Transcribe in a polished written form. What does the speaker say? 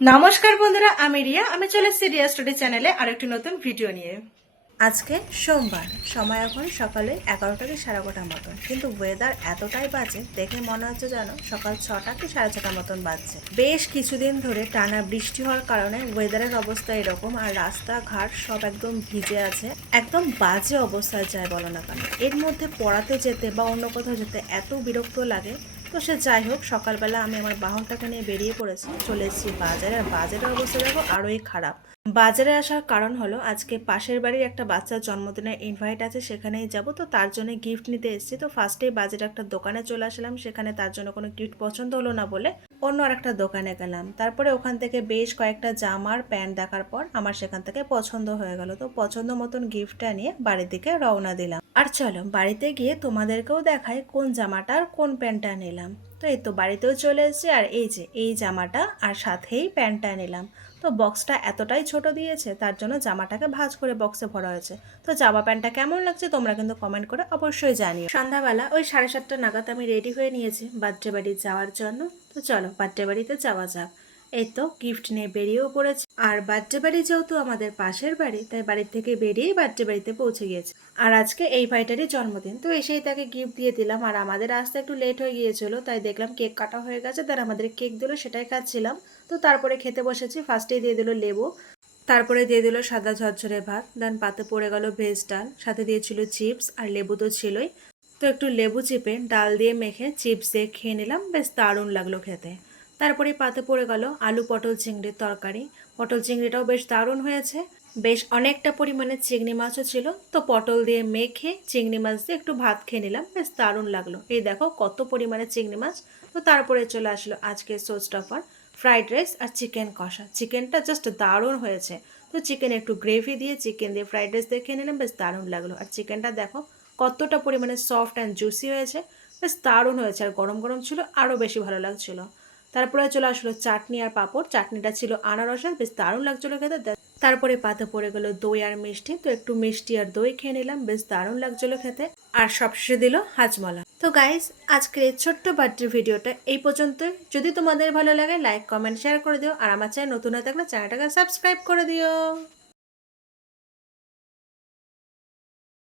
নমস্কার বন্ধুরা, আমি রিয়া। আমি চলে এসেছি রিয়া স্টুডি চ্যানেলে আরেকটি নতুন ভিডিও নিয়ে। আজকে সোমবার, সময় এখন সকালে 11টা কি 11:30 মতন, কিন্তু ওয়েদার এতটাই বাজে, দেখে মনে হচ্ছে যেন সকাল 6টা কি 6:30 মতন বাজছে। বেশ কিছুদিন ধরে টানা বৃষ্টি হওয়ার কারণে ওয়েদারের অবস্থা এরকম, আর রাস্তাঘাট সব একদম ভিজে আছে, একদম বাজে অবস্থায় যায় বলো না কেন। এর মধ্যে পড়াতে যেতে বা অন্য কোথাও যেতে এত বিরক্ত লাগে। তো সে যাই হোক, সকালবেলা আমি আমার বাহনটাকে নিয়ে বেরিয়ে পড়েছি, চলে এসেছি বাজারে। আর বাজারের অবস্থা দেখো আরোই খারাপ। বাজারে আসার কারণ হলো আজকে পাশের বাড়ির একটা বাচ্চার জন্মদিনের ইনভাইট আছে, সেখানেই যাব। তো তার জন্য গিফট নিতে এসেছি। তো ফার্স্টেই বাজারে একটা দোকানে চলে আসলাম, সেখানে তার জন্য কোনো গিফট পছন্দ হলো না বলে অন্য আর একটা দোকানে গেলাম। তারপরে ওখান থেকে বেশ কয়েকটা জামার প্যান্ট দেখার পর আমার সেখান থেকে পছন্দ হয়ে গেল। তো পছন্দ মতন গিফটটা নিয়ে বাড়ির দিকে রওনা দিলাম। আর চলো বাড়িতে গিয়ে তোমাদেরকেও দেখাই কোন জামাটা আর কোন প্যান্টটা নিলাম। তো এই তো বাড়িতেও চলে এসেছি, আর এই যে এই জামাটা আর সাথেই প্যান্টটা নিলাম। তো বক্সটা এতটাই ছোট দিয়েছে, তার জন্য জামাটাকে ভাঁজ করে বক্সে ভরা হয়েছে। তো জামা প্যান্টটা কেমন লাগছে তোমরা কিন্তু কমেন্ট করে অবশ্যই জানিও। সন্ধ্যাবেলা ওই 7:30 নাগাদ আমি রেডি হয়ে নিয়েছি বার্থডে বাড়ি যাওয়ার জন্য। তো চলো বার্থডে বাড়িতে যাওয়া যাক। এই তো গিফট নিয়ে বেরিয়েও পড়েছি। আর বার্থডে বাড়ি যেহেতু আমাদের পাশের বাড়ি, তাই বাড়ির থেকে বেরিয়েই বার্থডে বাড়িতে পৌঁছে গিয়েছে। আর আজকে এই ভাইটারই জন্মদিন, তো এসেই তাকে গিফট দিয়ে দিলাম। আর আমাদের আসতে একটু লেট হয়ে গিয়েছিল, তাই দেখলাম কেক কাটা হয়ে গেছে, তার আমাদের কেক দিল, সেটাই খাচ্ছিলাম। তো তারপরে খেতে বসেছি। ফার্স্টেই দিয়ে দিল লেবু, তারপরে দিয়ে দিল সাদা ঝরঝরে ভাত, দেন পাতে পড়ে গেল ভেজ ডাল, সাথে দিয়েছিল চিপস, আর লেবু তো ছিলই। তো একটু লেবু চিপে ডাল দিয়ে মেখে চিপস দিয়ে খেয়ে নিলাম, বেশ দারুণ লাগলো খেতে। তারপরে পাতে পড়ে গেল আলু পটল চিংড়ির তরকারি। পটল চিংড়িটাও বেশ দারুণ হয়েছে। বেশ অনেকটা পরিমাণে চিংড়ি মাছও ছিল, তো পটল দিয়ে মেখে চিংড়ি মাছ দিয়ে একটু ভাত খেয়ে নিলাম, বেশ দারুণ লাগলো। এই দেখো কত পরিমাণে চিংড়ি মাছ। তো তারপরে চলে আসলো আজকে শো স্টাফার, ফ্রাইড রাইস আর চিকেন কষা। চিকেনটা জাস্ট দারুণ হয়েছে। তো চিকেন একটু গ্রেভি দিয়ে চিকেন দিয়ে ফ্রাইড রাইস দিয়ে খেয়ে নিলাম, বেশ দারুণ লাগলো। আর চিকেনটা দেখো কতটা পরিমাণে সফট অ্যান্ড জুসি হয়েছে, বেশ দারুণ হয়েছে। আর গরম গরম ছিল, আরও বেশি ভালো লাগছিল। তারপরে চলে আসলো চাটনি আর পাঁপড়। চাটনিটা ছিল আনারসের, বেশ দারুণ লাগছিলো খেতে। তারপরে পাতে পড়ে গেল দই আর মিষ্টি, তো একটু মিষ্টি আর দই খেয়ে নিলাম, বেশ দারুণ লাগছিলো খেতে। আর সবশেষে দিল হাজমলা। তো গাইস, আজকের এই ছোট্ট বার্থডে ভিডিওটা এই পর্যন্তই। যদি তোমাদের ভালো লাগে লাইক কমেন্ট শেয়ার করে দিও, আর আমার চ্যানেল নতুন হয়ে থাকলে চ্যানেলটাকে সাবস্ক্রাইব করে দিও।